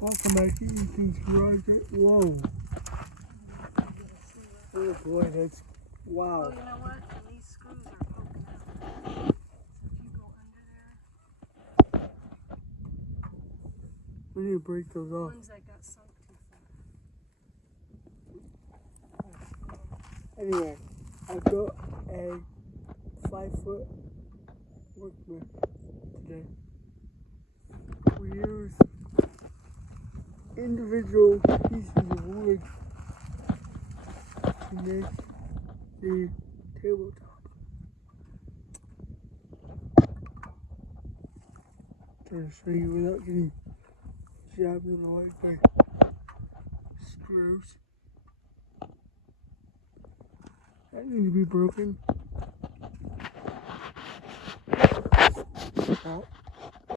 Welcome back. You can screw it. Whoa. Oh boy, that's wow. Oh, you know what? And these screws are poking out. So if you go under there, We need to break those the off. ones that got sunk too far. Anyway, I built a 5-foot workbench today. We used individual pieces of wood to make the tabletop. Trying to show you without getting jabbed in the leg by screws that need to be broken. Out.